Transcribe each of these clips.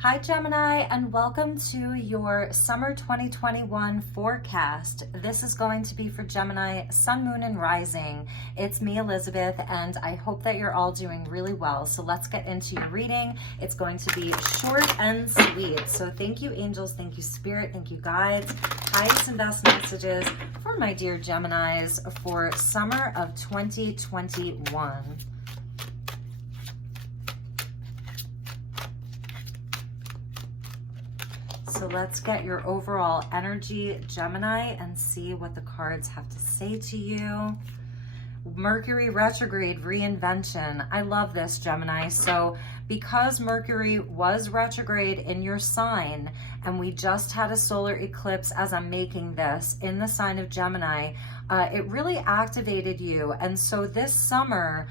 Hi Gemini, and welcome to your summer 2021 forecast. This is going to be for Gemini, Sun, Moon, and Rising. It's me, Elizabeth, and I hope that you're all doing really well. So let's get into your reading. It's going to be short and sweet. So thank you, angels. Thank you, spirit. Thank you, guides. Highest and best messages for my dear Geminis for summer of 2021. So let's get your overall energy, Gemini, and see what the cards have to say to you. Mercury retrograde, reinvention. I love this, Gemini. So because Mercury was retrograde in your sign, and we just had a solar eclipse as I'm making this in the sign of Gemini, it really activated you. And so this summer,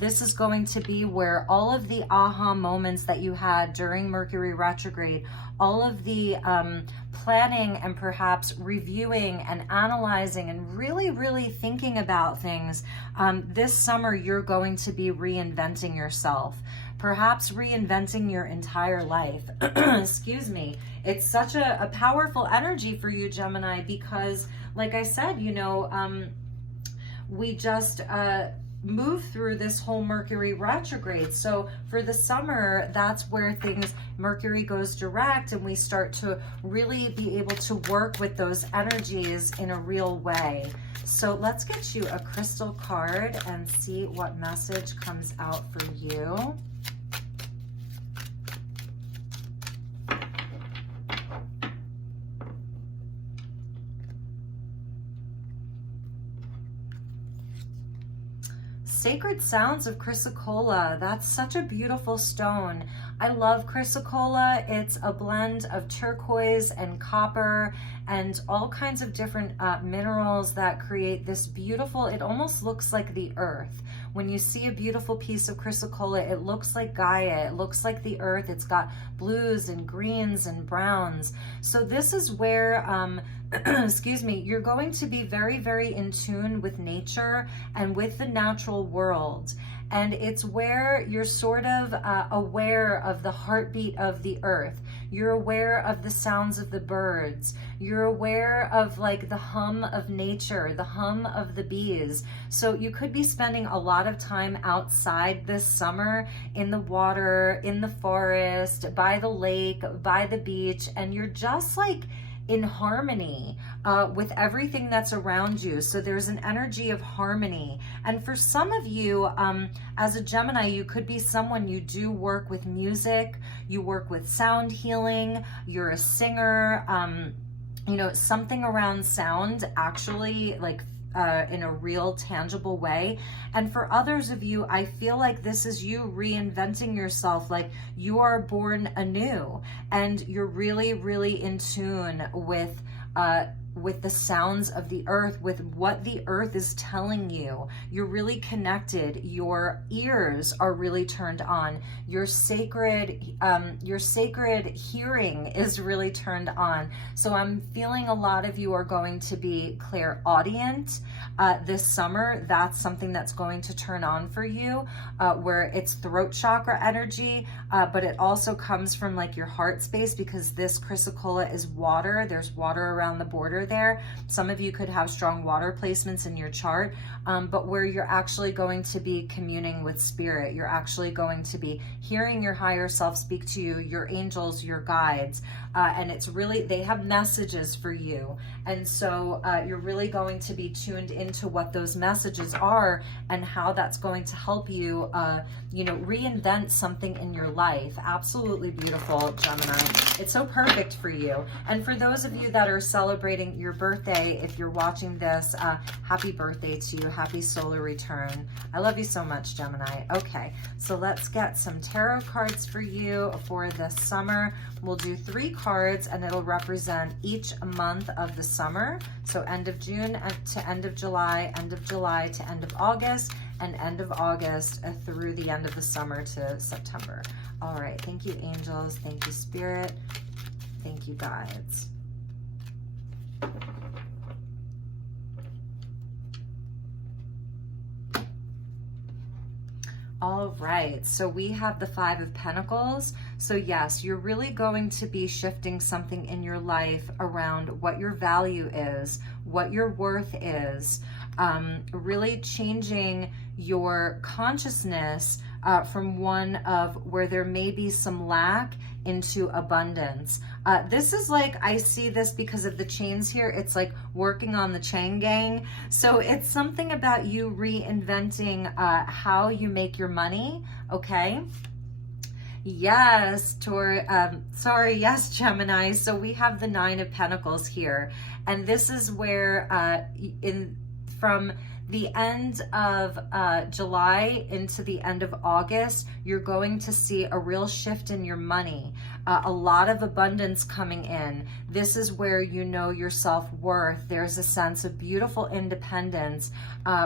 this is going to be where all of the aha moments that you had during Mercury retrograde, all of the planning and perhaps reviewing and analyzing and really thinking about things, this summer you're going to be reinventing yourself, perhaps reinventing your entire life. Excuse me. It's such a powerful energy for you, Gemini, because like I said, you know, we just move through this whole Mercury retrograde. So for the summer, that's where Mercury goes direct, and we start to really be able to work with those energies in a real way. So let's get you a crystal card and see what message comes out for you. Sacred Sounds of Chrysocolla. That's such a beautiful stone. I love Chrysocolla. It's a blend of turquoise and copper and all kinds of different minerals that create this beautiful, it almost looks like the earth. When you see a beautiful piece of Chrysocolla, it looks like Gaia, it looks like the earth. It's got blues and greens and browns. So this is where, excuse me, you're going to be very in tune with nature and with the natural world. And it's where you're sort of aware of the heartbeat of the earth. You're aware of the sounds of the birds. You're aware of like the hum of nature, the hum of the bees. So you could be spending a lot of time outside this summer, in the water, in the forest, by the lake, by the beach, and you're just like in harmony with everything that's around you. So there's an energy of harmony. And for some of you, as a Gemini, you could be someone, you do work with music, you work with sound healing, you're a singer, you know, something around sound actually, like in a real tangible way. And for others of you, I feel like this is you reinventing yourself, like you are born anew and you're really in tune with the sounds of the earth, with what the earth is telling you. You're really connected. Your ears are really turned on. Your sacred hearing is really turned on. So I'm feeling a lot of you are going to be clairaudient this summer. That's something that's going to turn on for you, where it's throat chakra energy, but it also comes from like your heart space, because this Chrysocolla is water. There's water around the border there. Some of you could have strong water placements in your chart, but where you're actually going to be communing with spirit. You're actually going to be hearing your higher self speak to you, your angels, your guides, and it's really, they have messages for you. And so you're really going to be tuned into what those messages are and how that's going to help you, you know, reinvent something in your life. Absolutely beautiful, Gemini. It's so perfect for you. And for those of you that are celebrating your birthday, if you're watching this, happy birthday to you. Happy solar return. I love you so much, Gemini. Okay, so let's get some tarot cards for you for the summer. We'll do 3 cards and it'll represent each month of the summer. So end of June to end of July to end of August, and end of August through the end of the summer to September. All right, thank you, angels. Thank you, spirit. Thank you, guides. All right, so we have the 5 of Pentacles. So yes, you're really going to be shifting something in your life around what your value is, what your worth is, really changing your consciousness from one of where there may be some lack into abundance. This is like, I see this because of the chains here. It's like working on the chain gang. So it's something about you reinventing how you make your money, okay? Yes, yes, Gemini. So we have the Nine of Pentacles here. And this is where from the end of July into the end of August, you're going to see a real shift in your money, a lot of abundance coming in. This is where you know your self-worth. There's a sense of beautiful independence.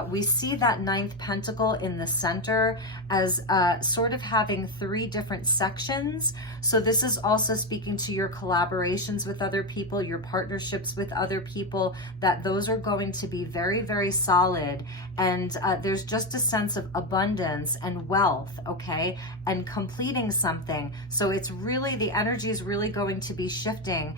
We see that ninth pentacle in the center as sort of having three different sections. So this is also speaking to your collaborations with other people, your partnerships with other people, that those are going to be very, very solid. And there's just a sense of abundance and wealth, okay, and completing something. So it's really, the energy is really going to be shifting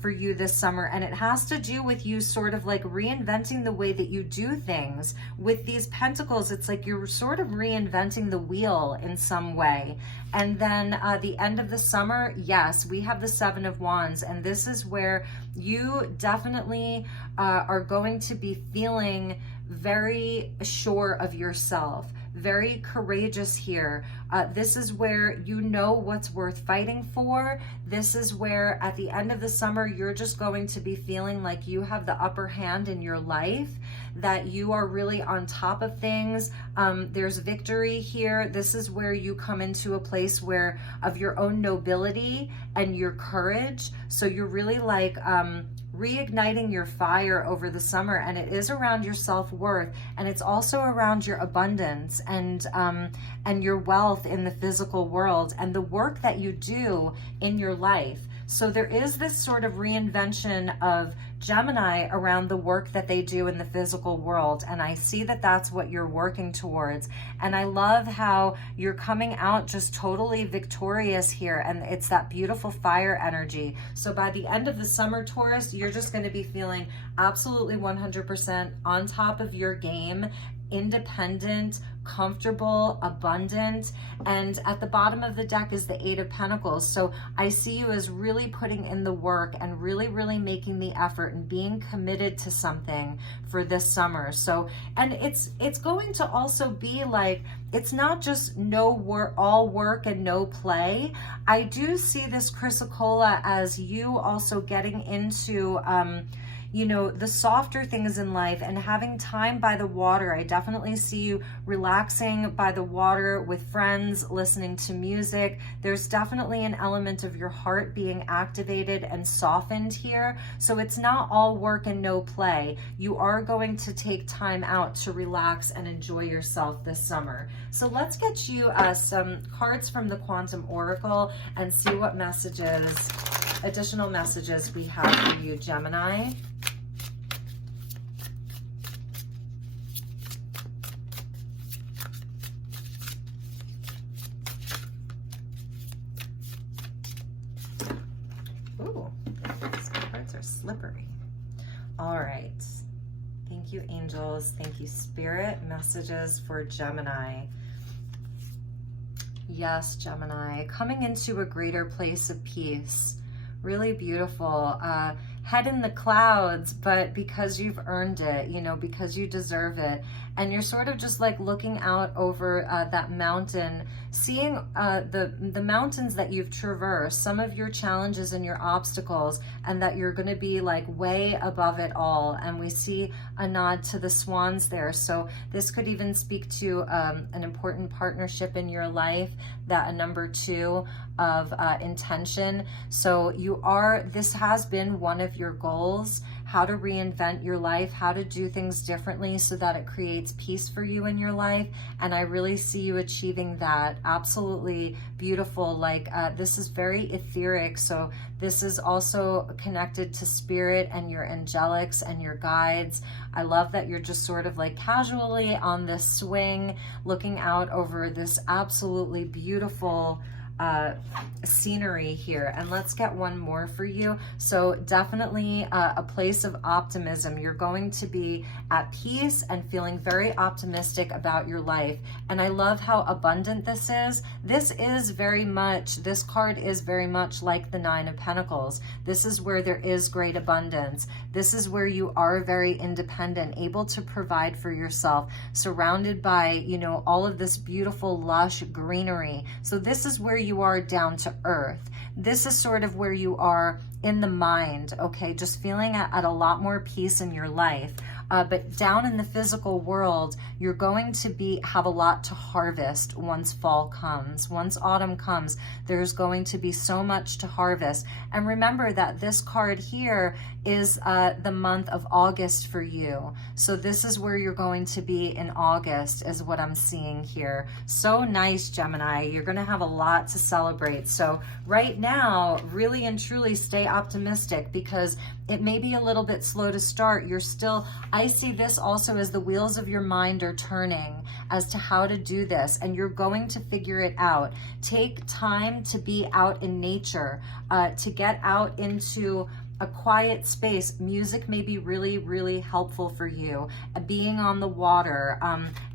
for you this summer. And it has to do with you sort of like reinventing the way that you do things. With these pentacles, it's like you're sort of reinventing the wheel in some way. And then the end of the summer, yes, we have the Seven of Wands. And this is where you definitely are going to be feeling very sure of yourself, very courageous here. This is where you know what's worth fighting for. This is where at the end of the summer, you're just going to be feeling like you have the upper hand in your life, that you are really on top of things. There's victory here. This is where you come into a place where of your own nobility and your courage. So you're really like reigniting your fire over the summer, and it is around your self-worth, and it's also around your abundance and your wealth in the physical world and the work that you do in your life. So there is this sort of reinvention of Gemini around the work that they do in the physical world. And I see that that's what you're working towards. And I love how you're coming out just totally victorious here. And it's that beautiful fire energy. So by the end of the summer, Taurus, you're just going to be feeling absolutely 100% on top of your game, independent, comfortable, abundant. And at the bottom of the deck is the Eight of Pentacles. So I see you as really putting in the work and really, really making the effort and being committed to something for this summer. So, and it's going to also be like, it's not just all work and no play. I do see this chrysocolla as you also getting into you know, the softer things in life and having time by the water. I definitely see you relaxing by the water with friends, listening to music. There's definitely an element of your heart being activated and softened here. So it's not all work and no play. You are going to take time out to relax and enjoy yourself this summer. So let's get you some cards from the Quantum Oracle and see what messages, additional messages we have for you, Gemini. Ooh, these cards are slippery. All right. Thank you, angels. Thank you, spirit. Messages for Gemini. Yes, Gemini. Coming into a greater place of peace. Really beautiful. Head in the clouds, but because you've earned it, you know, because you deserve it. And you're sort of just like looking out over that mountain, seeing the mountains that you've traversed, some of your challenges and your obstacles, and that you're going to be like way above it all. And we see a nod to the swans there. So this could even speak to an important partnership in your life, that a number 2 of intention. So this has been one of your goals, how to reinvent your life, how to do things differently so that it creates peace for you in your life. And I really see you achieving that. Absolutely beautiful. Like this is very etheric. So this is also connected to spirit and your angelics and your guides. I love that you're just sort of like casually on this swing, looking out over this absolutely beautiful scenery here. And let's get one more for you. So definitely a place of optimism. You're going to be at peace and feeling very optimistic about your life. And I love how abundant this is. This card is very much like the Nine of Pentacles. This is where there is great abundance. This is where you are very independent, able to provide for yourself, surrounded by, you know, all of this beautiful, lush greenery. So this is where you are down to earth. This is sort of where you are in the mind, okay? Just feeling at a lot more peace in your life. But down in the physical world, you're going to have a lot to harvest once fall comes. Once autumn comes, there's going to be so much to harvest. And remember that this card here is the month of August for you. So this is where you're going to be in August, is what I'm seeing here. So nice, Gemini. You're going to have a lot to celebrate. So right now, really and truly stay optimistic, because it may be a little bit slow to start. I see this also as the wheels of your mind are turning as to how to do this, and you're going to figure it out. Take time to be out in nature, to get out into a quiet space. Music may be really, really helpful for you. Being on the water,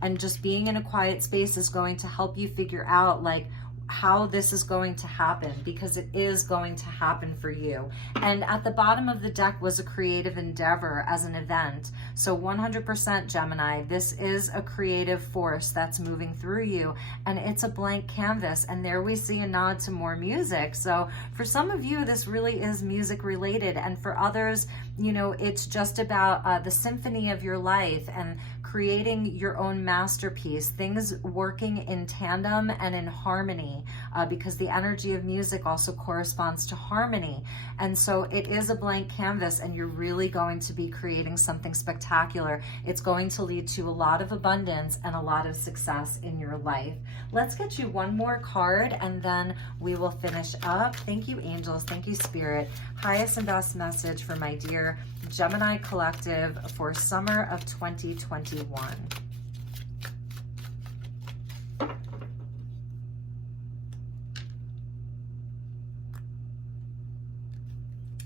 and just being in a quiet space is going to help you figure out like how this is going to happen, because it is going to happen for you. And at the bottom of the deck was a creative endeavor as an event. So 100% Gemini, this is a creative force that's moving through you, and it's a blank canvas. And there we see a nod to more music. So for some of you, this really is music related. And for others, you know, it's just about the symphony of your life and creating your own masterpiece, things working in tandem and in harmony, because the energy of music also corresponds to harmony. And so it is a blank canvas, and you're really going to be creating something spectacular. It's going to lead to a lot of abundance and a lot of success in your life. Let's get you one more card, and then we will finish up. Thank you, angels. Thank you, Spirit. Highest and best message for my dear Gemini collective for summer of 2021.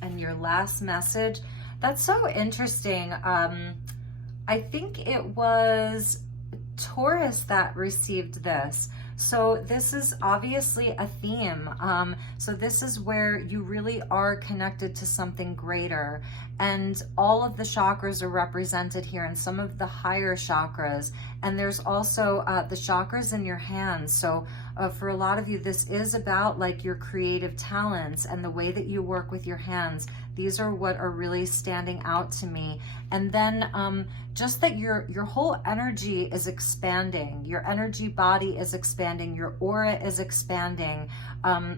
And your last message, that's so interesting. I think it was Taurus that received this. So this is obviously a theme. So this is where you really are connected to something greater. And all of the chakras are represented here, and some of the higher chakras. And there's also the chakras in your hands. So for a lot of you, this is about like your creative talents and the way that you work with your hands. These are what are really standing out to me. And then just that your whole energy is expanding. Your energy body is expanding. Your aura is expanding.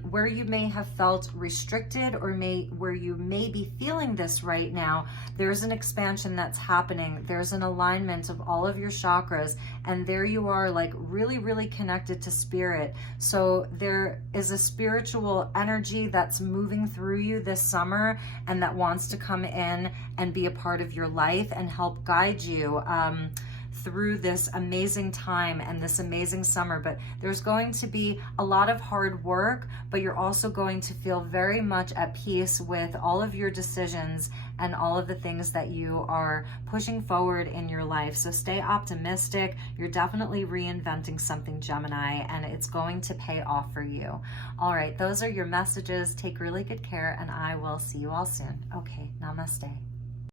Where you may have felt restricted, or where you may be feeling this right now, there's an expansion that's happening. There's an alignment of all of your chakras, and there you are, like really, really connected to spirit. So there is a spiritual energy that's moving through you this summer, and that wants to come in and be a part of your life and help guide you through this amazing time and this amazing summer. But there's going to be a lot of hard work, but you're also going to feel very much at peace with all of your decisions and all of the things that you are pushing forward in your life. So stay optimistic. You're definitely reinventing something, Gemini, and it's going to pay off for you. All right, those are your messages. Take really good care, and I will see you all soon. Okay, namaste.